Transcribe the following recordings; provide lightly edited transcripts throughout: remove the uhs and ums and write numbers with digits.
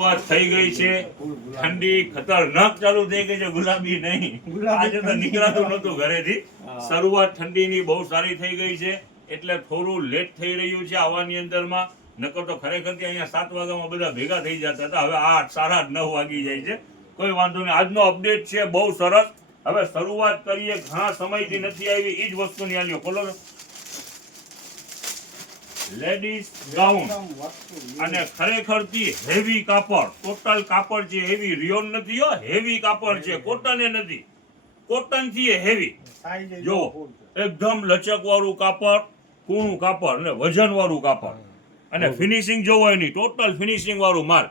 વાત થઈ ગઈ છે, ઠંડી ખતરનાક ચાલુ થઈ ગઈ છે. ગુલાબી નહીં, આજે તો નીકળાતું નતું ઘરેથી. શરૂઆત ઠંડીની બહુ સારી થઈ ગઈ છે, એટલે થોડું લેટ થઈ રહ્યું છે આવવાની અંદરમાં. નકર તો ખરેખર કે અહીંયા 7 વાગ્યામાં બધા ભેગા થઈ જતા હતા. હવે 8, 8:30, 9 વાગી જાય છે. કોઈ વાંધો નહીં. આજનો અપડેટ છે બહુ સરસ. હવે શરૂઆત કરીએ. ઘણા સમયથી નથી આવી એ જ વસ્તુની. આલ્યો ખોલો. લેડીઝ ગાઉન અને ખરેખર થી હેવી કાપડ, ટોટલ કાપડ છે હેવી. રિયોન નથી હો, હેવી કાપડ છે. કોટન એ નથી, કોટન થી હેવી. જો એકદમ લચક વાળું કાપડ, કૂણું કાપડ અને વજન વાળું કાપડ. અને ફિનિશિંગ જોવો એની, ટોટલ ફિનિશિંગ વાળું માલ.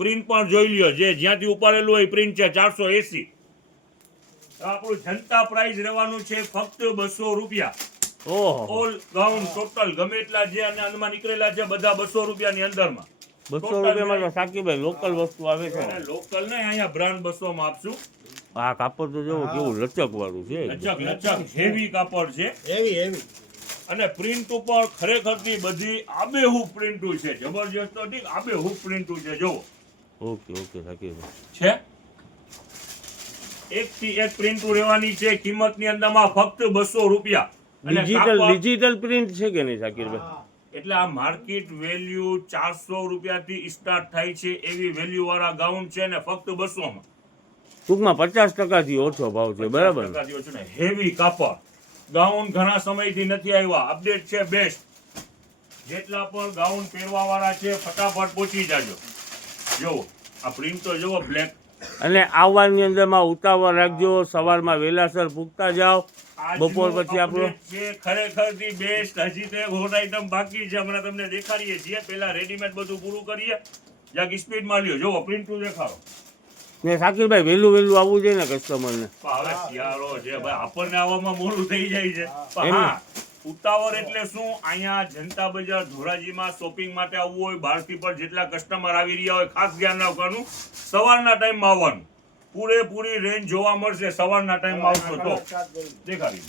પ્રિન્ટ પણ જોઈ લ્યો, જે જ્યાંથી ઉપાડેલું હોય પ્રિન્ટ છે 480. આપણું જનતા પ્રાઇસ રહેવાનું છે ફક્ત 200 રૂપિયા. ઓલ ગાઉન ટોટલ ગમે એટલા જે અને અંદરમાં નીકળેલા છે બધા 200 રૂપિયાની અંદરમાં. 200 રૂપિયામાં તો સાકીભાઈ લોકલ વસ્તુ આવે છે. લોકલ ને અહીંયા બ્રાન્ડ 200 માં આપશું. આ કાપડ તો જો કેવું લચક વાળું છે, લચક હેવી કાપડ છે, હેવી. અને પ્રિન્ટ ઉપર ખરેખર થી બધી આબેહૂબ પ્રિન્ટુ છે. જબરજસ્ત તો ઠીક, આબેહૂબ પ્રિન્ટુ છે. જો ઓકે સાકીભાઈ છે. એક થી એક પ્રિન્ટુ રહેવાની છે. કિંમતની અંદરમાં ફક્ત 200 રૂપિયા. ડિજિટલ પ્રિન્ટ છે કે નહીં સાકીરભાઈ? એટલે આ માર્કેટ વેલ્યુ 400 રૂપિયાથી સ્ટાર્ટ થાય છે. એવી વેલ્યુ વાળા ગાઉન છે ને ફક્ત 200 માં. ટૂંકમાં 50% થી ઓછો ભાવ છે. બરાબર. હેવી કાપડ ગાઉન ઘણા સમયથી નથી આવ્યા. અપડેટ છે બેસ્ટ. જેટલા પણ ગાઉન પહેરવા વાળા છે ફટાફટ પહોંચી જાજો. જો આ પ્રિન્ટ તો જોવો બ્લેક. અને આવવાની અંદરમાં ઉતાવળ રાખજો. સવારમાં વહેલાસર પૂગતા જાઓ. બપોર પછી આપણો ખરેખર થી બેસ્ટ. હજી તો એક હોટ આઈટમ બાકી છે, હમણાં તમને દેખાડીએ છીએ. પેલા રેડીમેડ બધું પૂરું કરીએ. જ્યાં સ્પીડ માં લ્યો. જોવો પ્રિન્ટ દેખાડો ને સાકીરભાઈ. વહેલું આવવું જોઈએ ને કસ્ટમરને. હવે શિયાળો છે ભાઈ, આપણને આવવામાં મોડું થઈ જાય છે. હા, ઉતાવળ એટલે શું, અહીંયા જનતા બજાર ધોરાજીમાં શોપિંગ માટે આવવું હોય, બહારથી પણ જેટલા કસ્ટમર આવી રહ્યા હોય, ખાસ ધ્યાન રાખવાનું સવારના ટાઈમમાં આવવાનું. પૂરેપૂરી રેન્જ જોવા મળશે સવારના ટાઈમમાં આવશો તો. દેખાડી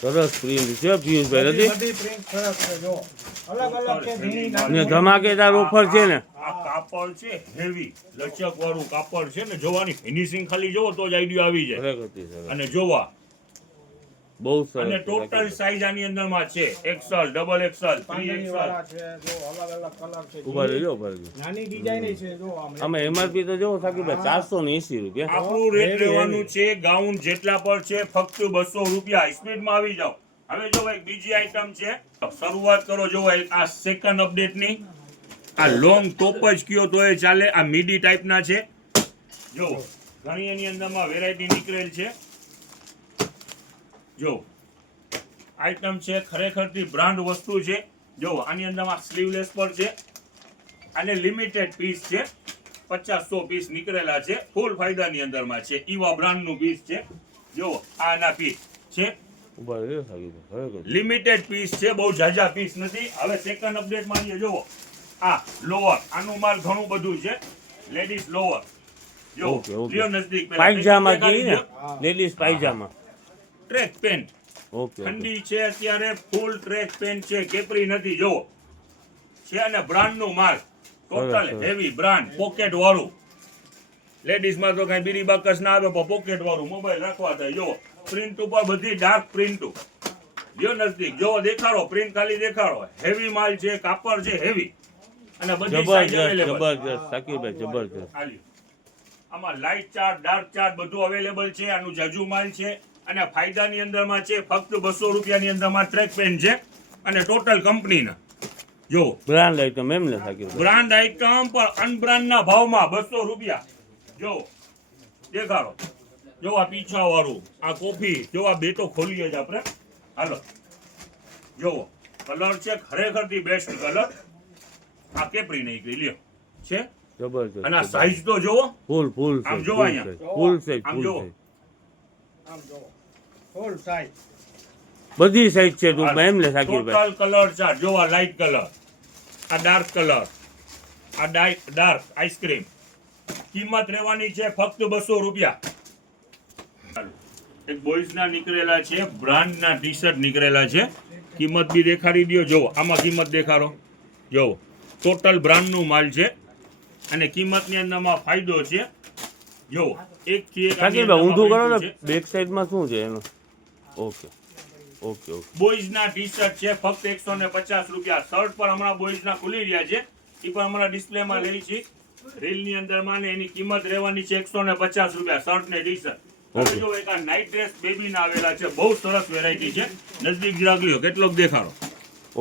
સરસ પ્રિન્ટ છે પિયુષભાઈ. નથી ધમાકેદાર ઓફર છે ને. આ કાપડ છે હેવી લચક વાળું કાપડ છે ને. જોવાની ફિનિશિંગ ખાલી જોવો તો જ આઈડિયા આવી જાય. અને જોવા બહુ સરસ. અને ટોટલ સાઈઝ આની અંદરમાં છે XL, ડબલ XL, 3XL. ઉભા રહેજો. નાની ડિઝાઇન છે. જો આમાં MRP તો જો સાકીભાઈ 480 રૂપિયા. આપણું રેટ રહેવાનું છે ગાઉન જેટલા પર છે ફક્ત 200 રૂપિયા. સ્પીડમાં આવી જાઓ. હવે જો એક બીજી આઈટમ છે, શરૂઆત કરો. જો આ સેકન્ડ અપડેટ ની. આ લોંગ ટોપ જ કયો તો એ ચાલે. આ મીડી ટાઈપના છે. જો ઘણી એની અંદરમાં વેરાયટી નીકળેલ છે. જો આઈટમ છે ખરેખરથી બ્રાન્ડ વસ્તુ છે. જો આની અંદરમાં સ્લીવલેસ પર છે. અને લિમિટેડ પીસ છે. 50-100 પીસ નીકળેલા છે. ફૂલ ફાયદાની અંદરમાં છે. ઈવા બ્રાન્ડનું પીસ છે. જો આના પીસ છે. લિમિટેડ પીસ છે, બહુ ઝાઝા પીસ નથી. હવે સેકન્ડ અપડેટ માં જોવો. આ લોવર, આનું માલ ઘણું બધું છે. Ladies lower. જો લ્યો નજદીક. પાયજામા કે ને, લેડીઝ પાયજામા. Track pant. ઠંડી છે અત્યારે, ફૂલ ટ્રેક પેન્ટ છે. કેપરી નથી. જો છે અને બ્રાન્ડ નું માલ. ટોટલ હેવી બ્રાન્ડ, પોકેટ વાળું. લેડીઝ માં તો કઈ બીરી બાકસ ના આવે, પણ પોકેટ વાળું મોબાઈલ રાખવા થાય. જો પ્રિન્ટ ઉપર બધી ડાર્ક પ્રિન્ટ. જો નજદીક જો દેખાડો. પ્રિન્ટ ખાલી દેખાડો. હેવી માલ છે, કાપડ છે હેવી. અને બધી સાઈઝ અવેલેબલ. જબરજસ્ત સાકીભાઈ, જબરજસ્ત. આમાં લાઈટ ચાર્ટ, ડાર્ક ચાર્ટ બધું અવેલેબલ છે. આનું જાજુ માલ છે. અને ફાયદાની અંદરમાં છે ફક્ત 200 રૂપિયાની અંદરમાં ટ્રેક પેન છે. અને ટોટલ કંપનીના જો બ્રાન્ડ આઈટમ એમ ને સાકીભાઈ. બ્રાન્ડ આઈટમ પણ અનબ્રાન્ડના ભાવમાં 200 રૂપિયા. જો દેખાડો. જો આ પીછા વાળું, આ કોફી. જો આ બે તો ખોલીએ જ આપણે. હાલો જો કલર છે ખરેખરથી બેસ્ટ કલર. આ કેપરી નહીં કરી લ્યો છે. જબરજસ્ત. અને આ સાઈઝ તો જોવો. ફૂલ આમ જો અહીંયા ફૂલ સાઈઝ. આમ જો ફૂલ સાઈઝ બધી સાઈઝ છે ટૂંકમાં એમ ને સાકીરભાઈ. Total colour chart. જો આ લાઈટ કલર, આ ડાર્ક કલર, આ ડાર્ક આઈસ્ક્રીમ. કિંમત રહેવાની છે ફક્ત 200 રૂપિયા. એક બોયઝ ના નીકળેલા છે, બ્રાન્ડ ના ટી શર્ટ નીકળેલા છે. કિંમત બી દેખાડી દો. જોવો આમાં કિંમત દેખાડો. જોવો ટોટલ બ્રાન્ડનું માલ છે અને કિંમતની અંદરમાં ફાયદો છે. જોવો એક થી એક શાકીરભાઈ ઊંધું કરો ને બેક સાઈડમાં શું છે એનું? Okay okay okay. બોયઝના ટી શર્ટ છે ફક્ત 150 રૂપિયા. શર્ટ પર હમણાં બોયઝના ખુલી રહ્યા છે, એ પણ હમણાં ડિસ્પ્લેમાં લઈ છે રીલની અંદરમાં, ને એની કિંમત રહેવાની છે 150 રૂપિયા શર્ટ ને ટી શર્ટ. હવે જો એક આ નાઇટ ડ્રેસ બેબીના આવેલા છે, બહુ સરસ વેરાયટી છે. નજદીક જરાક લ્યો, કેટલોક દેખાડો.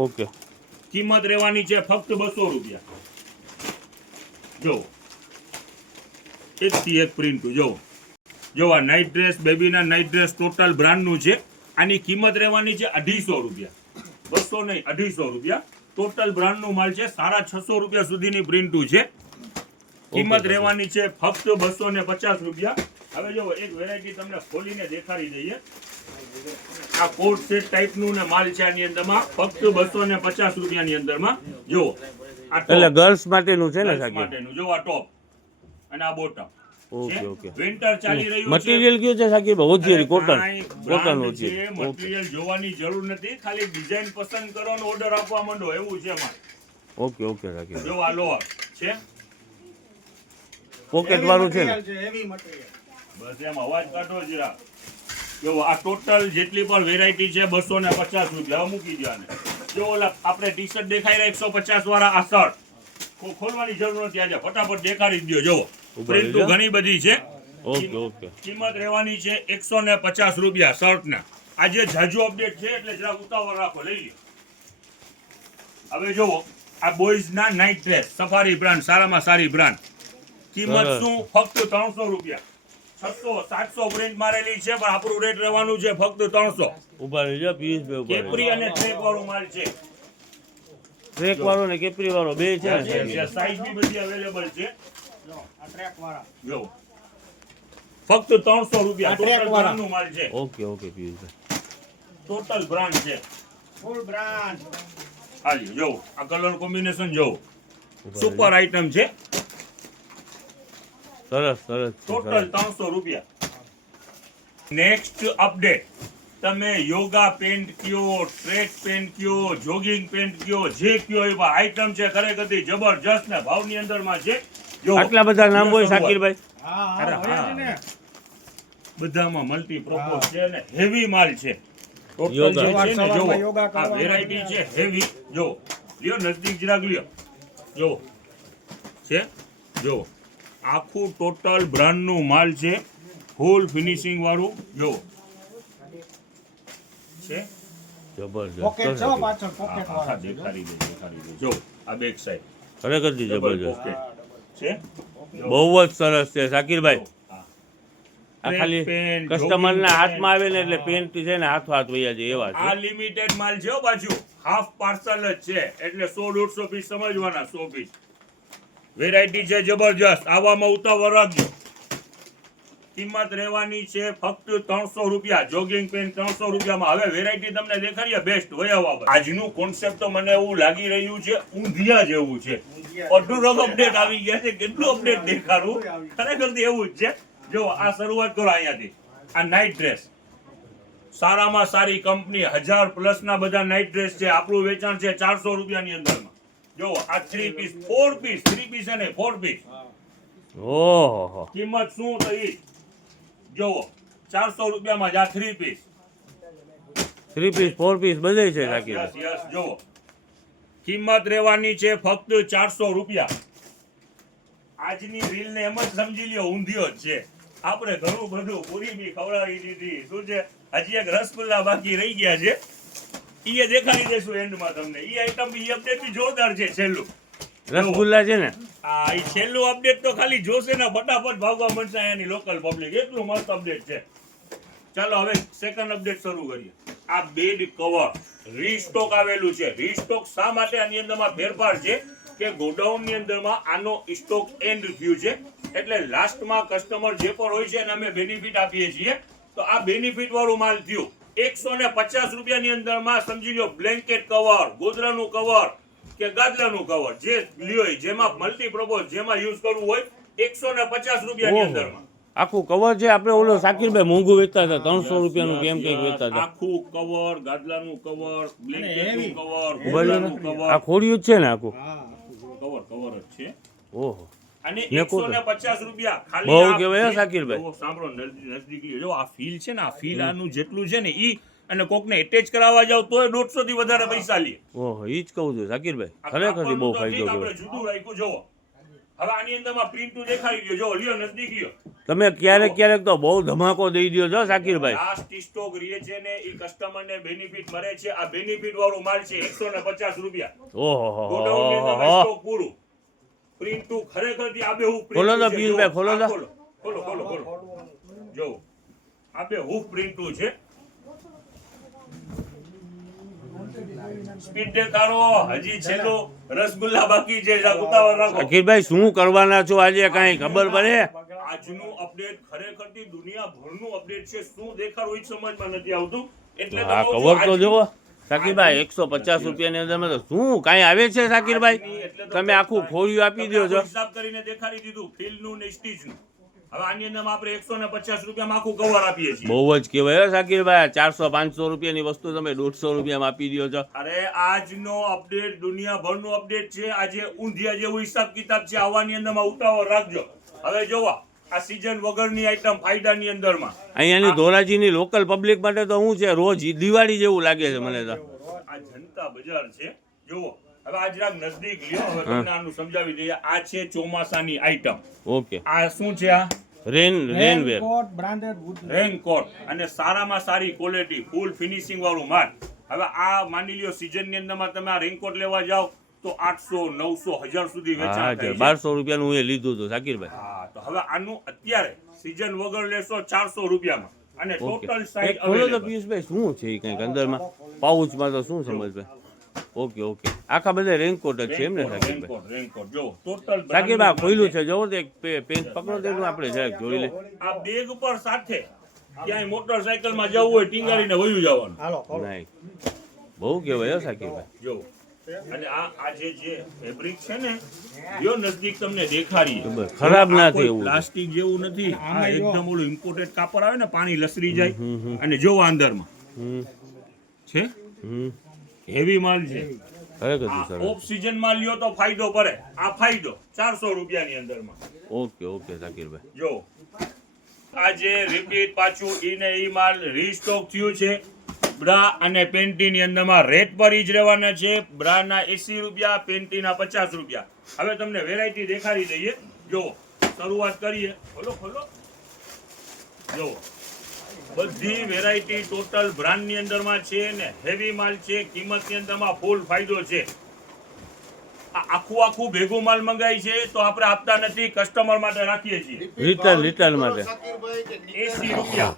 ઓકે. કિંમત રહેવાની છે ફક્ત 200 રૂપિયા. જો એક થી એક પ્રિન્ટ. જો આ નાઇટ ડ્રેસ બેબીના નાઇટ ડ્રેસ ટોટલ બ્રાન્ડનું છે. આની કિંમત રહેવાની છે 250 રૂપિયા. 200 નહીં, 250 રૂપિયા. ટોટલ બ્રાન્ડનું માલ છે. 650 રૂપિયા સુધીની પ્રિન્ટું છે. કિંમત રહેવાની છે ફક્ત 250 રૂપિયા. હવે જો એક વેરાયટી તમને ખોલીને દેખાડી દઈએ. આ કોટ સેટ ટાઈપનું ને માલ છે આની અંદરમાં ફક્ત 250 રૂપિયાની અંદરમાં. જો આ એટલે ગર્લ્સ માટેનું છે ને સાહેબ? માટેનું. જો આ ટોપ અને આ બોટમ. Okay okay. વિન્ટર ચાલી રહ્યું છે. મટીરિયલ કયું છે સાહેબ? Hosiery cotton. Cotton cotton hosiery. Okay. Material જોવાની જરૂર નથી, ખાલી ડિઝાઇન પસંદ કરો અને ઓર્ડર આપવા માંડો, એવું છે માલ. ઓકે ઓકે સાહેબ. જો આ લોઅર છે, પોકેટ વાળું છે ને? Heavy material. બસ એમ અવાજ કાઢો જરા. જો આ ટોટલ જેટલી પણ વેરાયટી છે 250 રૂપિયા. હવે મૂકી દો આને. જો ઓલા આપણે ટી શર્ટ દેખાઈ રહ્યા 150 વાળા, આ શર્ટ ખોલવાની જરૂર નથી, આજે ફટાફટ દેખાડી દો. જો પ્રિન્ટ ઘણી બધી છે. Okay okay. કિંમત રહેવાની છે 150 રૂપિયા શર્ટના. આજે જાજુ અપડેટ છે એટલે જરા ઉતાવળ રાખો, લઈ લો. હવે જોવો આ બોયઝના નાઇટ ડ્રેસ સફારી બ્રાન્ડ, સારામાં સારી બ્રાન્ડ. કિંમત શું? ફક્ત 300 રૂપિયા. 600 700 પ્રિન્ટ મારેલી છે, પણ આપણું રેટ રહેવાનું છે ફક્ત 300. ઉભા રહેજો પીસ બે ઉભા. કેપરી અને ટ્રેક વાળો માલ છે. ટ્રેક વાળો ને કેપરી વાળો બે છે ને? સાઈઝ બી બધી અવેલેબલ છે. જો આ ટ્રેક વાળા. જો ફક્ત 300 રૂપિયા. આ track ટોટલ વાળા. બ્રાન્ડનું માલ છે. Okay okay Piyushbhai. Total brand છે. Full brand. હાજી જો આ કલર કોમ્બિનેશન જો સુપર આઇટમ છે. સરસ સરસ. ટોટલ 300 રૂપિયા. Next update. તમે યોગા પેન્ટ કયો, ટ્રેક પેન્ટ કયો, જોગિંગ પેન્ટ કયો, જે કયો એ આઇટમ છે ખરેખર જબરજસ્ત ને ભાવની અંદરમાં છે. જો આટલા બધા નામ હોય શાકીરભાઈ? હા અરે હા હોય જ ને. બધામાં મલ્ટી પ્રોપોઝ છે અને હેવી માલ છે. ટોટલ યોગા. જે છે ને સવારમાં જો યોગા આ કરવાનું વેરાયટી છે હેવી. જો લ્યો નજદીક જરાક લ્યો. જો છે જો આખું ટોટલ બ્રાન્ડનું માલ છે, ફૂલ ફિનિશિંગ વાળું. જો છે જબરજસ્ત. પોકેટ છો પાછળ પોકેટ હા, વાળા. દેખાડી દે. જો આ બેક સાઈડ ખરેખર જી જબરજસ્ત. પોકેટ છે. જો. બહુ જ સરસ છે શાકીરભાઈ. હા. આ ખાલી પેન્ટ, કસ્ટમરના jogging હાથમાં આવે ને એટલે હા. પેન્ટ છે ને હાથો હાથ વૈયા છે એવા આ છે. લિમિટેડ માલ છે હો બાજુ, હાફ પાર્સલ જ છે એટલે 100-150 પીસ સમજવાના. 100 પીસ વેરાયટી છે જબરજસ્ત. આવામાં ઉતાવળ રાખજો. કિંમત રહેવાની છે ફક્ત 300 રૂપિયા. જોગિંગ પેન્ટ 300 રૂપિયામાં. હવે વેરાયટી તમને દેખાડીએ બેસ્ટ હોય. આજનું કોન્સેપ્ટ તો મને એવું લાગી રહ્યું છે ઊંધિયા જેવું છે. અઢળક અપડેટ આવી ગયા છે. કેટલું અપડેટ દેખાડું, ખરેખર એવું જ છે. જો આ શરૂઆત કરો અહીંયાથી. આ નાઇટ ડ્રેસ સારામાં સારી કંપની, 1000+ ના બધા નાઇટ ડ્રેસ છે. આપણું વેચાણ છે 400 રૂપિયાની અંદરમાં. જો આ 3 પીસ 4 પીસ 3 પીસ અને 4 પીસ. ઓહો. કિંમત શું થઈ? જો 400 રૂપિયામાં જ આ 3 પીસ. 3 પીસ 4 પીસ બધે છે યસ શાકીરભાઈ. યસ. જો કિંમત રહેવાની છે ફક્ત 400 રૂપિયા. આજની રીલ ને એમ જ સમજી લ્યો ઊંધિયો જ છે. આપણે ઘણું બધું પૂરી બી ખવડાવી દીધી. શું છે હજી એક રસગુલ્લા બાકી રહી ગયા છે, ઈ દેખાડી દેશું એન્ડમાં તમને. ઈ આઈટમ બી અપડેટ બી જોરદાર છે. છેલ્લું રસગુલ્લા છે ને? આ ઈ છેલ્લું અપડેટ તો ખાલી જોશે ને ફટાફટ ભાગવા મળશે અહીંયાની લોકલ પબ્લિક. એટલું મસ્ત અપડેટ છે. ચાલો હવે સેકન્ડ અપડેટ શરૂ કરીએ. આ બેડ કવર રીસ્ટોક આવેલું છે. રીસ્ટોક શા માટે? આની અંદરમાં ફેરફાર છે કે ગોડાઉન ની અંદરમાં આનો સ્ટોક એન્ડ થયું છે, એટલે લાસ્ટમાં કસ્ટમર જે પણ હોય છે એને અમે બેનિફિટ આપીએ છીએ. તો આ બેનિફિટ વાળું માલ થયું 150 રૂપિયાની અંદરમાં. સમજી લો બ્લેન્કેટ કવર, ગોદરાનું કવર કે ગાદલાનું કવર જે લ્યો જેમાં મલ્ટી પ્રોપોઝ જેમાં યુઝ કરવું હોય 150 રૂપિયાની અંદરમાં. આખું કવર છે આપણે ઓલો સાકીરભાઈ મોંઘું વેચતા હતા 300 રૂપિયાનું કેમ કંઈક વેચતા હતા આખું કવર, ગાદલાનું કવર, બ્લેન્કેટનું કવર, બરાબર ગોદડાનું ને? કવર, આ ખોડિયું જ છે ને આખું હા કવર જ છે. ઓહો અને ને કોતો. 150 રૂપિયા ખાલી. બહુ આ કહેવાય હો feel- સાકીરભાઈ. જો સાંભળો નજદીક લ્યો. જો આ ફીલ છે ને, આ ફીલ આનું જેટલું છે ને ઈ અને કોકને એટેચ કરાવવા જાવ તોય 150 થી વધારે પૈસા લે. ઓહો ઈ જ કહું છું સાકીરભાઈ આ ખરેખર બહુ કાપડનું તો ફાયદો ઠીક, થયો આપણે જુદું રાખ્યું. જોવો હવે આની અંદરમાં પ્રિન્ટું દેખાડી દો. જો લ્યો નજદીક લ્યો. તમે ક્યારેક તો બહુ ધમાકો દઈ દ્યો છો સાકીરભાઈ લાસ્ટ સ્ટોક રહે છે ને ઈ કસ્ટમરને બેનિફિટ મળે છે. આ બેનિફિટ વાળો માલ છે 150 રૂપિયા. ઓહો ગોડાઉનની અંદરમાં સ્ટોક પૂરું. પ્રિન્ટું ખરેખર થી આબેહૂબ પ્રિન્ટું ખોલો તો છે. પિયુષભાઈ, જો, ખોલો આ તો. ખોલો. જો આબેહૂબ પ્રિન્ટું છે. સ્પીડ દેખાડો. હજી છેલ્લો રસગુલ્લા બાકી છે. જા ઉતાવળ રાખો. સાકીરભાઈ શું કરવાના છો આજે કાંઈ ખબર પડે આજનું અપડેટ ખરેખરથી દુનિયાભરનું અપડેટ છે. શું દેખાડવું ઈ જ સમજમાં નથી આવતું. એટલે હા તો કહું છું, કવર તો આજની- જુઓ સાકીરભાઈ 150 રૂપિયાની અંદરમાં તો શું કાંઈ આવે છે સાકીરભાઈ એટલે તો તમે આખું ખોડિયું આપી તમને દો છો આખું હિસાબ કરીને દેખાડી દીધું ફીલનું ને સ્ટીચનું. હવે આની અંદરમાં આપણે 150 રૂપિયામાં આખું કવર આપીએ છીએ. બહુ જ કહેવાય હો સાકીરભાઈ 400-500 રૂપિયાની વસ્તુ તમે 150 રૂપિયામાં આપી દો છો અરે આજનો અપડેટ દુનિયાભરનું અપડેટ છે. આજે ઊંધિયા જેવું હિસાબ કિતાબ છે. આવવાની અંદરમાં ઉતાવળ રાખજો. હવે જોવા આ સીઝન વગરની આઈટમ ફાયદાની અંદરમાં અહીંયાની ધોરાજીની લોકલ પબ્લિક માટે તો શું છે રોજ દિવાળી જેવું લાગે છે મને તો આ જનતા બજાર છે. જુઓ હવે આ જરાક નજદીક લ્યો. હવે તમને આનું સમજાવી દઈએ. આ છે ચોમાસાની આઈટમ. ઓકે આ શું છે? આ રેનવેર કોટ બ્રાન્ડેડ વુડ રેનકોટ અને સારામાં સારી ક્વોલિટી ફૂલ ફિનિશિંગ વાળું માલ. હવે આ માની લ્યો સીઝનની અંદરમાં તમે આ રેનકોટ લેવા જાઓ તો 800, 900, 1000 સુધી હા વેચાણ છે થાય છે. 1200 રૂપિયાનું હું એ લીધું હતું સાકીરભાઈ હા તો હવે આનું અત્યારે સીઝન વગર લેશો 400 રૂપિયામાં અને ઓકે ટોટલ સાઈઝ એક ખોલો તો અવેલેબલ. પિયુષભાઈ શું છે એ કંઈક અંદરમાં પાઉચમાં તો શું સમજભાઈ ઓકે આખા બધા રેનકોટ જ છે એમ ને સાકીરભાઈ રેનકોટ જો ટોટલ સાકીરભાઈ ખોયલું છે જોવો તો એક પેજ પકડો તેનું આપણે જરાક જોઈ લે આ બેગ ઉપર સાથે ક્યાંય મોટરસાયકલમાં જવું હોય ટીંગારીને વયું જવાનું. હાલો ખોલો. નહીં બહુ કહેવાય હો સાકીરભાઈ જો અને આ જે ફેબ્રિક છે ને યો નજદીક તમને દેખાડીએ. બરાબર. ખરાબ ના આ કોઈ થાય એવું. પ્લાસ્ટિક જેવું નથી. આ આમાં જો. એકદમ ઓલું ઇમ્પોર્ટેડ કાપડ આવે ને પાણી લસરી જાય અને જો અંદરમાં હમ છે હમ હેવી માલ છે. ખરેખર આ સરસ ઓફ સીઝન માં લ્યો તો ફાયદો પડે. આ ફાયદો 400 રૂપિયાની અંદરમાં. ઓકે સાકીરભાઈ જો આ જે રિપીટ પાછું ઈને ઈ માલ રીસ્ટોક થયું છે. બ્રા અને પેન્ટીની અંદરમાં રેટ પર ઈ જ રહેવાના છે. બ્રાના 80 રૂપિયા, પેન્ટીના 50 રૂપિયા. હવે તમને વેરાયટી દેખાડી દઈએ. જો શરૂઆત કરીએ. ખોલો જો બધી વેરાયટી ટોટલ બ્રાન્ડની અંદરમાં છે ને હેવી માલ છે. કિંમતની અંદરમાં ફૂલ ફાયદો છે. આ આખું ભેગું માલ મંગાય છે તો આપણે આપતા નથી, કસ્ટમર માટે રાખીએ છીએ. રિટર્ન માટે 80 રૂપિયા.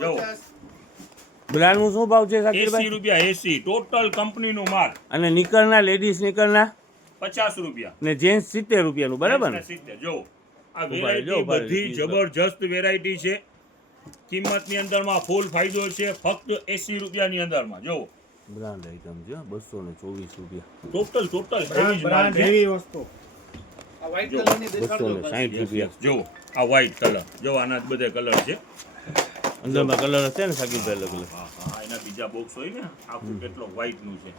જો બ્રાનું શું ભાવ છે 80 સાકીરભાઈ રૂપિયા 80 ટોટલ કંપનીનું માલ. અને નીકળના લેડીઝ નીકળના 50 રૂપિયા ને જેન્ટ્સ 70 રૂપિયાનું બરાબર ને 70. જો આ ઉભા વેરાયટી રહેજો, ઉભા બધી રહેજો. જબરજસ્ત વેરાયટી છે. કિંમતની અંદરમાં ફૂલ ફાયદો છે. ફક્ત 80 રૂપિયાની અંદરમાં. જો બ્રાન્ડ આઈટમ છે 224 રૂપિયા ટોટલ બ્રાન્ડ એવી વસ્તુ 260 રૂપિયા જો આ વ્હાઈટ કલર. જો આના જ બધે કલર છે. અંદરમાં કલર હશે ને સાકીરભાઈ અલગ અલગ હા એના બીજા બોક્સ હોય ને આખું કેટલો વ્હાઈટ નું છે.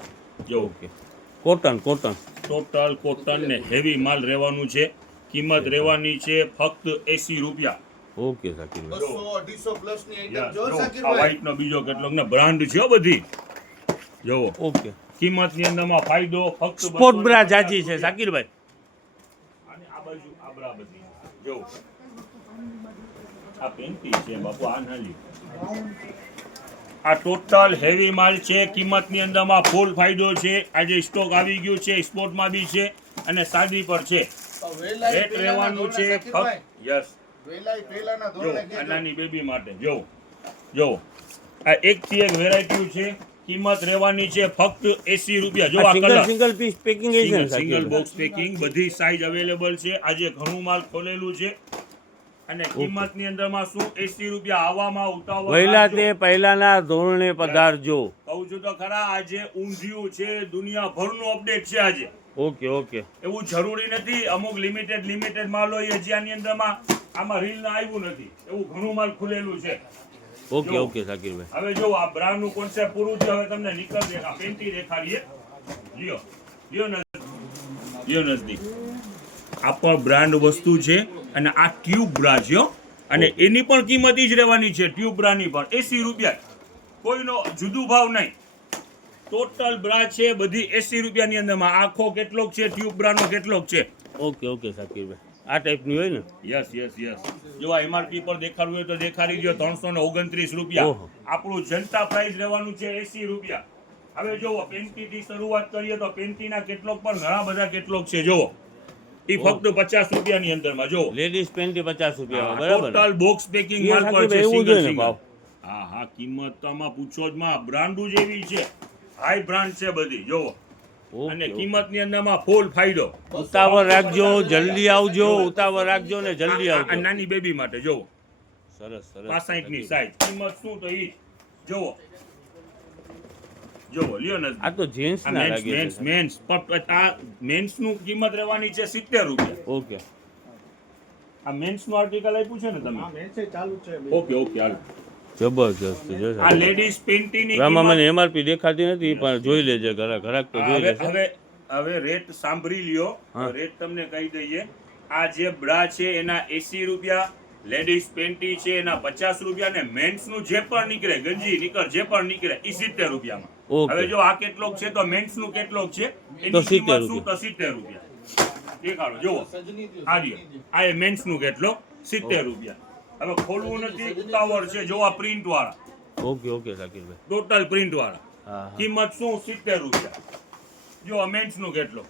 જો ઓકે કોટન ટોટલ કોટન ને હેવી માલ રહેવાનું છે. કિંમત રહેવાની છે ફક્ત 80 રૂપિયા. ઓકે સાકીરભાઈ આ વ્હાઈટ નો બીજો કેટલોક ને બ્રાન્ડ છે હો બધી. જોવો ઓકે કિંમતની અંદરમાં ફાયદો ફક્ત સ્પોર્ટ બ્રા જાજી છે સાકીરભાઈ અને આ બાજુ આ બ્રા બધી. જો આ પેન્ટી છે બાપુ. આ નાલી આ ટોટલ હેવી માલ છે. કિંમતની અંદરમાં ફૂલ ફાયદો છે. આજે સ્ટોક આવી ગયું છે. સ્પોર્ટમાં બી છે અને સાદી પર છે. રેટ રહેવાનું છે ફક્ત યસ. જો આ નાની બેબી માટે જો આ એક થી એક વેરાયટી છે. કિંમત રહેવાની છે ફક્ત 80 રૂપિયા. જો આ કલર સિંગલ પીસ પેકિંગ છે ને સિંગલ સાકીરભાઈ બોક્સ પેકિંગ બધી સાઈઝ અવેલેબલ છે. આજે ઘણું માલ ખોલેલું છે. અને કિંમતની અંદરમાં શું 80 રૂપિયા આવામાં ઉતાવળ વહેલા રાખજો. તે પહેલાના ધોરણે પધારજો. કહું છું તો ખરા, આજે ઊંધિયું છે, દુનિયાભરનું અપડેટ છે આજે. ઓકે ઓકે એવું જરૂરી નથી અમુક લિમિટેડ માલ હોય હજી આની અંદરમાં આમાં રીલ ના આવ્યું નથી, એવું ઘણું માલ ખુલેલું છે. Okay okay Shakirbhai. હવે જો આ બ્રાન્ડ નું કોન્સેપ્ટ પૂરું થયું, હવે તમને નિકલ દેખા પેન્ટી દેખાડીએ. લ્યો લ્યો નજદીક. આ પણ બ્રાન્ડ વસ્તુ છે અને આ ટ્યુબ બ્રા છે હો. અને એની પણ કિંમત ઈ જ રહેવાની છે, ટ્યુબ બ્રાની પણ 80 રૂપિયા, કોઈનો જુદું ભાવ નહીં. ટોટલ બ્રા છે બધી 80 રૂપિયાની અંદરમાં. આખો કેટલોક છે, ટ્યુબ બ્રાનો કેટલોક છે. Okay okay Shakirbhai. આ ટાઈપની હોય ને? યસ જો આ એમઆરપી પર દેખાડવું હોય તો દેખાડી દો. 329 રૂપિયા. ઓહો. આપણું જનતા પ્રાઇસ રહેવાનું છે 80 રૂપિયા. હવે જોવો પેન્ટી થી શરૂઆત કરીએ તો પેન્ટીના કેટલોક પણ ઘણા બધા કેટલોક છે. જોવો ઈ ફક્ત 50 રૂપિયાની અંદરમાં. જોવો લેડીઝ પેન્ટ 50 રૂપિયા, બરાબર ને? ટોટલ બોક્સ પેકિંગ એ માલ પર છે, શાકિરભાઈ એવું જોઈએ ને સિંગલ. ભાવ? હા કિંમત તો આમાં પૂછો જ માં. બ્રાન્ડુ જેવી છે, હાઈ બ્રાન્ડ છે બધી. જોવો અને ઓકે કિંમતની અંદરમાં ફૂલ ફાયદો. ઉતાવળ રાખજો, જલ્દી આવજો. ઉતાવળ રાખજો ને જલ્દી આ આવજો. નાની બેબી માટે જોવો સરસ સરસ 65 ની સાઈઝ. કિંમત શું તો ઈ જોવો લ્યો ને. આ તો જેન્ટ્સ ના લાગે છે. મેન્સ પણ આ મેન્સ નું કિંમત રહેવાની છે 70 રૂપિયા. ઓકે આ મેન્સ નું આર્ટિકલ આપ્યું છે ને તમે? આ મેચે ચાલુ છે. ઓકે હાલો. જબરજસ્ત જો આ લેડીઝ પેન્ટી ની રામા કિંમત મને એમઆરપી દેખાતી નથી પણ જોઈ લેજે, ઘરાક તો જોઈ લેશે. હવે રેટ સાંભળી લ્યો. હા. રેટ તમને કહી દઈએ. આ જે બ્રા છે એના 80 રૂપિયા, લેડીઝ પેન્ટી છે એના 50 રૂપિયા, અને મેન્સ નું જે પણ નીકળે, ગંજી નીકળ જે પણ નીકળે ઈ 70 રૂપિયામાં. ઓકે. હવે જો આ કેટલોક છે તો મેન્સ નું કેટલોક છે, તો એની 70 કિંમત શું રૂપિયા. તો 70 રૂપિયા. દેખાડો જોવો આ રહ્યો. આ એ મેન્સ નું કેટલો 70 રૂપિયા. હવે ખોલવું નથી, ઉતાવળ છે. જો આ પ્રિન્ટ વાળા, ઓકે ઓકે શાકિરભાઈ. ટોટલ પ્રિન્ટ વાળા. હા હા કિંમત શું 70 રૂપિયા. જો આ મેન્સ નું કેટલો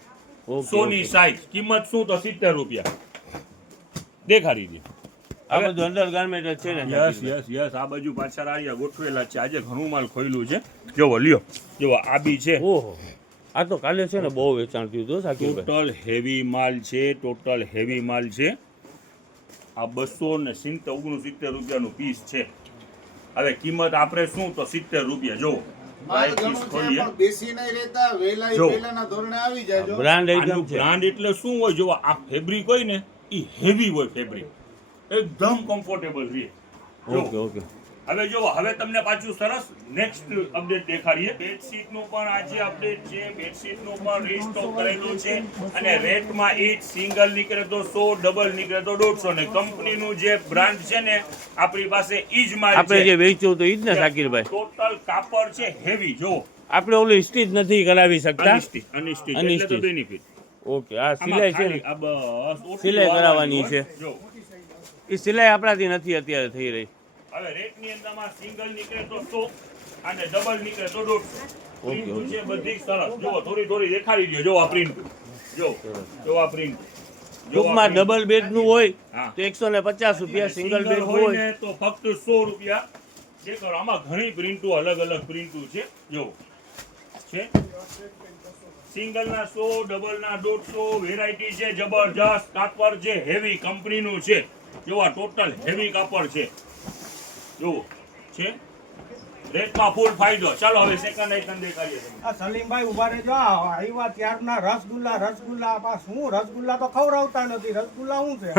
ઓકે, સોની ઓકે. સાઈઝ, કિંમત શું તો 70 રૂપિયા. દેખાડી દે. આ બધું અંડર ગાર્મેન્ટ છે ને શાકિરભાઈ? યસ આ બાજુ પાછળ આર્યા ગોઠવેલા છે. આજે ઘણું માલ ખોયલું છે. જોવો લ્યો આ બી છે. ઓહો, આ તો કાલે છે ને બહુ વેચાણ થયું હતું શાકિરભાઈ. ટોટલ હેવી માલ છે. આ 269 રૂપિયાનું પીસ છે. હવે કિંમત આપણે શું તો 70 રૂપિયા. જોવો માલ આ ઘણું પીસ છે ખોલીએ. પણ બેસી નહીં રહેતા, જો. વહેલાના ધોરણે આવી જાય. જો બ્રાન્ડ આનું આઈટમ છે. બ્રાન્ડ એટલે શું હોય? જો આ ફેબ્રિક હોય ને ઈ હેવી હોય ફેબ્રિક, એકદમ કમ્ફર્ટેબલ રહે. ઓકે ઓકે હવે તમને પાછું સરસ નેક્સ્ટ અપડેટ દેખાડીએ. બેડશીટ નું પણ આજે અપડેટ છે. બેડશીટ નું પણ રીસ્ટોક કરેલું છે અને રેટમાં ઈ સિંગલ નીકળે તો 100, ડબલ નીકળે તો 150. ને કંપનીનું જે બ્રાન્ડ છે ને આપણી પાસે ઈ જ માલ આપણે જે છે. વેચ્યું તો ઈ જ ને શાકિરભાઈ? ટોટલ કાપડ છે હેવી. જો આપણે ઓલું સ્ટીચ નથી કરાવી શકતા. અનિસ્ટિચ એટલે તો બેનિફિટ. ઓકે, આ સિલાઈ છે ને, આ બસ ઓટલી સિલાઈ કરાવવાની હોય. છે. જો એ સિલાઈ આપણાથી નથી અત્યારે થઈ રહી. હવે રેટની અંદરમાં સિંગલ નીકળે તો 100 અને ડબલ નીકળે તો 150. પ્રિન્ટ છે બધી સરસ. જો થોડી દેખાડી દો. જો આ પ્રિન્ટ, જો આ પ્રિન્ટ. ટૂંકમાં ડબલ બેડ નું હોય હા. તો 150 રૂપિયા, સિંગલ બેડ હોય હોય ને તો ફક્ત 100 રૂપિયા. જે કરો આમાં ઘણી પ્રિન્ટો અલગ પ્રિન્ટો છે. જો છે સિંગલ ના 100, ડબલ ના 150. વેરાયટી છે જબરજસ્ત. કાપડ છે હેવી કંપનીનું છે. જો આ ટોટલ હેવી કાપડ છે. જો છે રેટમાં ફૂલ ફાયદો. ચાલો હવે સેકન્ડ આઈટમ દેખાડીએ તમને. આ સલીમભાઈ ઉભા રહેજો. આ આવ્યા ત્યારના રસગુલ્લા પા શું રસગુલ્લા તો ખવડાવતા નથી. રસગુલ્લા શું છે?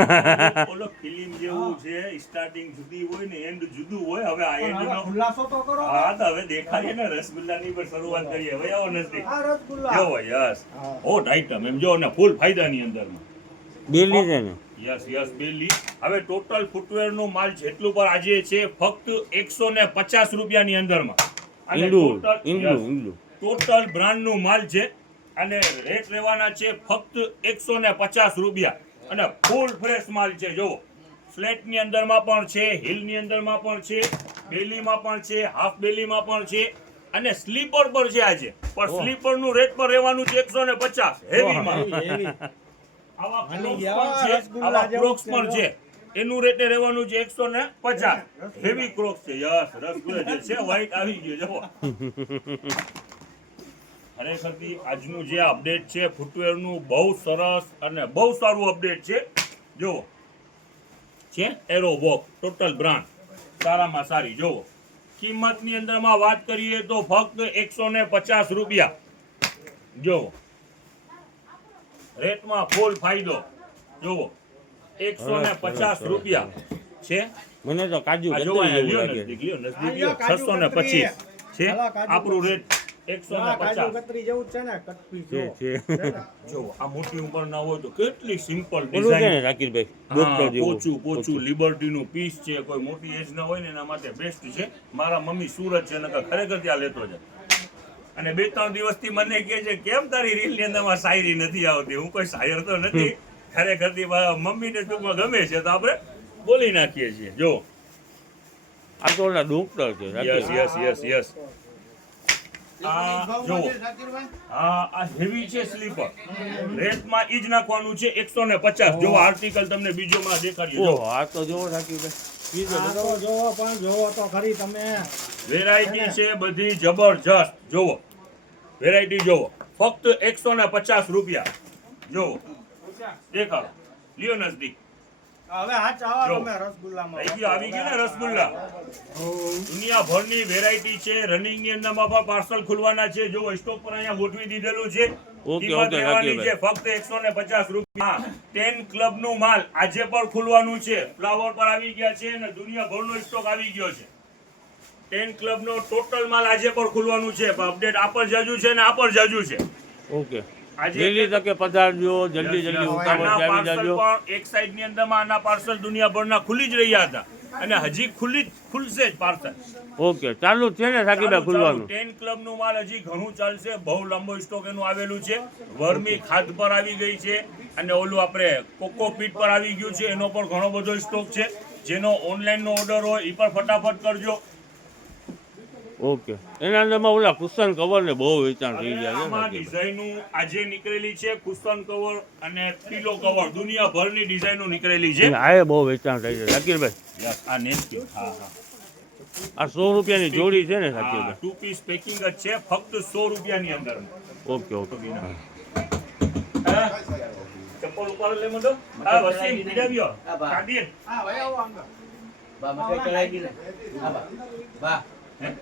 ઓલો ફિલ્મ જેવું છે, સ્ટાર્ટિંગ જુદી હોય ને એન્ડ જુદું હોય. હવે આ પણ હવે એન્ડનો ખુલાસો તો કરો. હા તો હવે દેખાડીએ ને રસગુલ્લાની પર શરૂઆત કરીએ. હવે આવો નજદીક. આ રસગુલ્લા જો યસ હા. હોટ આઈટમ એમ જો ને ફૂલ ફાયદાની અંદરમાં. ડેલી છે ને? યસ બેલી. હવે ટોટલ ફૂટવેર નો માલ જેટલું પર આજે છે ફક્ત 150 રૂપિયાની અંદરમાં. અને ટોટલ બ્રાન્ડ નું માલ છે અને રેટ રહેવાના છે ફક્ત 150 રૂપિયા. અને ફૂલ ફ્રેશ માલ છે. જો ફ્લેટ ની અંદરમાં પણ છે, હિલ ની અંદરમાં પણ છે, બેલીમાં પણ છે, હાફ બેલીમાં પણ છે અને સ્લીપર પર છે આજે. પણ સ્લીપર નું રેટ પર રહેવાનું છે 150. હેવી માલ. એવી. આવા માની ક્રોક્સ ગયા, પણ છે, રસગુલ્લા આવા જેવું ક્રોક્સ છે, પણ જો. છે. એનું રેટે રહેવાનું છે 150. હેવી ક્રોક્સ છે. યસ રસગુલ્લા જે છે વ્હાઈટ આવી ગયો. જો ખરેખરથી આજનું જે અપડેટ છે ફૂટવેર નું બહુ સરસ અને બહુ સારું અપડેટ છે. જો છે એરોવોક ટોટલ બ્રાન્ડ સારામાં સારી જોવો કિંમતની અંદરમાં વાત કરીએ તો ફક્ત 150 રૂપિયા જોવો રેટમાં ફૂલ ફાયદો જોવો 150 રૂપિયા છે મને તો કાજુ આ કતરી જોવો અહીંયા જેવું લ્યો લાગે નજદીક લ્યો નજદીક આ લ્યો, લ્યો કાજુ 625 છે હાલો, કાજુ આપણું રેટ આ કાજુ 150 કતરી જેવું જ છે ને કટપી છે જો છે જોવો આ મોટી ઉપર ના હોય તો કેટલી સિમ્પલ ઓલું છે ડિઝાઇન ને રાકીરભાઈ ડોક્ટર જેવું પોચું લિબર્ટી નું પીસ છે કોઈ મોટી એજ ના હોય ને એના માટે બેસ્ટ છે મારા મમ્મી સુરત છે નકર ખરેખર ત્યાં લેતો છે અને 2-3 દિવસથી મને કહે છે કેમ તારી રીલ ની અંદરમાં શાયરી નથી આવતી હું કોઈ શાયર તો નથી ખરેખર થી મમ્મીને ટૂંકમાં ગમે છે તો આપણે બોલી નાખીએ છીએ જો આ તો ઓલા ડોક્ટર છે યસ રાકીર. યસ યસ યસ આ જો આ હેવી છે સ્લીપર રેટમાં ઈ જ નાખવાનું છે 150 જો આર્ટિકલ તમને બીજોમાં દેખાડ્યું જો ઓહો આ તો જોવો રાકીરભાઈ ઈ તો આ તો જોવો પણ જોવો તો ખરી તમે વેરાયટી છે બધી જબરજસ્ત જોવો વેરાયટી જોવો ફક્ત 150 રૂપિયા જોવો દેખાડો લ્યો નજદીક હવે આ ચાવા જો. તમે રસગુલ્લામાં આવી ગયું ને રસગુલ્લા દુનિયાભરની વેરાયટી છે રનિંગ ની અંદરમાં પણ પાર્સલ ખુલવાના છે જો સ્ટોક પર અહીંયા ગોઠવી દીધેલું છે ઓકે, કિંમત ઓકે, લેવાની રાખીએ છે ફક્ત 150 રૂપિયા 10 ક્લબ નું માલ આજે પણ ખુલવાનું છે ફ્લાવર પર આવી ગયા છે અને દુનિયાભરનો સ્ટોક આવી ગયો છે 10 ક્લબ નો ટોટલ માલ આજે પણ ખુલવાનું છે અપડેટ આ પર જાજુ છે ને આ પર જાજુ છે ઓકે આજે વહેલી તકે પધારજો જલ્દી જલ્દી ઉતાવળ આના આવી પાર્સલ જાજો પણ એક સાઈડ ની અંદરમાં આના પાર્સલ દુનિયાભરના ખુલી જ રહ્યા હતા અને હજી ખુલશે જ પાર્સલ ઓકે ચાલુ જ છે ને રાકીરભાઈ ખુલવાનું 10 ક્લબ નું માલ હજી ઘણું ચાલશે બહુ લાંબો સ્ટોક એનું આવેલું છે વર્મી ખાદ પર આવી ગઈ છે અને ઓલું આપણે કોકોપીટ પર આવી ગયું છે એનો પણ ઘણો બધો સ્ટોક છે જેનો ઓનલાઈન નો ઓર્ડર હોય એ પણ ફટાફટ કરજો ઓકે એના અંદરમાં ઓલા કુશન કવર ને બહુ વેચાણ થઈ ગયા છે આમાં રાકીરભાઈ. ડિઝાઇનો આજે નીકળેલી છે કુશન કવર અને પિલો કવર દુનિયાભરની ડિઝાઇનો નીકળેલી છે આ એ બહુ વેચાણ થઈ છે રાકીરભાઈ યસ આ નેસ્કી હા હા આ 100 રૂપિયાની જોડી છે ને હા રાકીરભાઈ 2 પીસ પેકિંગ જ છે ફક્ત 100 રૂપિયાની અંદર ઓકે ઓકે હા? ચપ્પલ ઉપર લે મંડો હા વસીમ પીડાવ્યો કાદીર હા ભાઈ આવો આગળ બા મતે કરાઈ ગઈ ને બા હે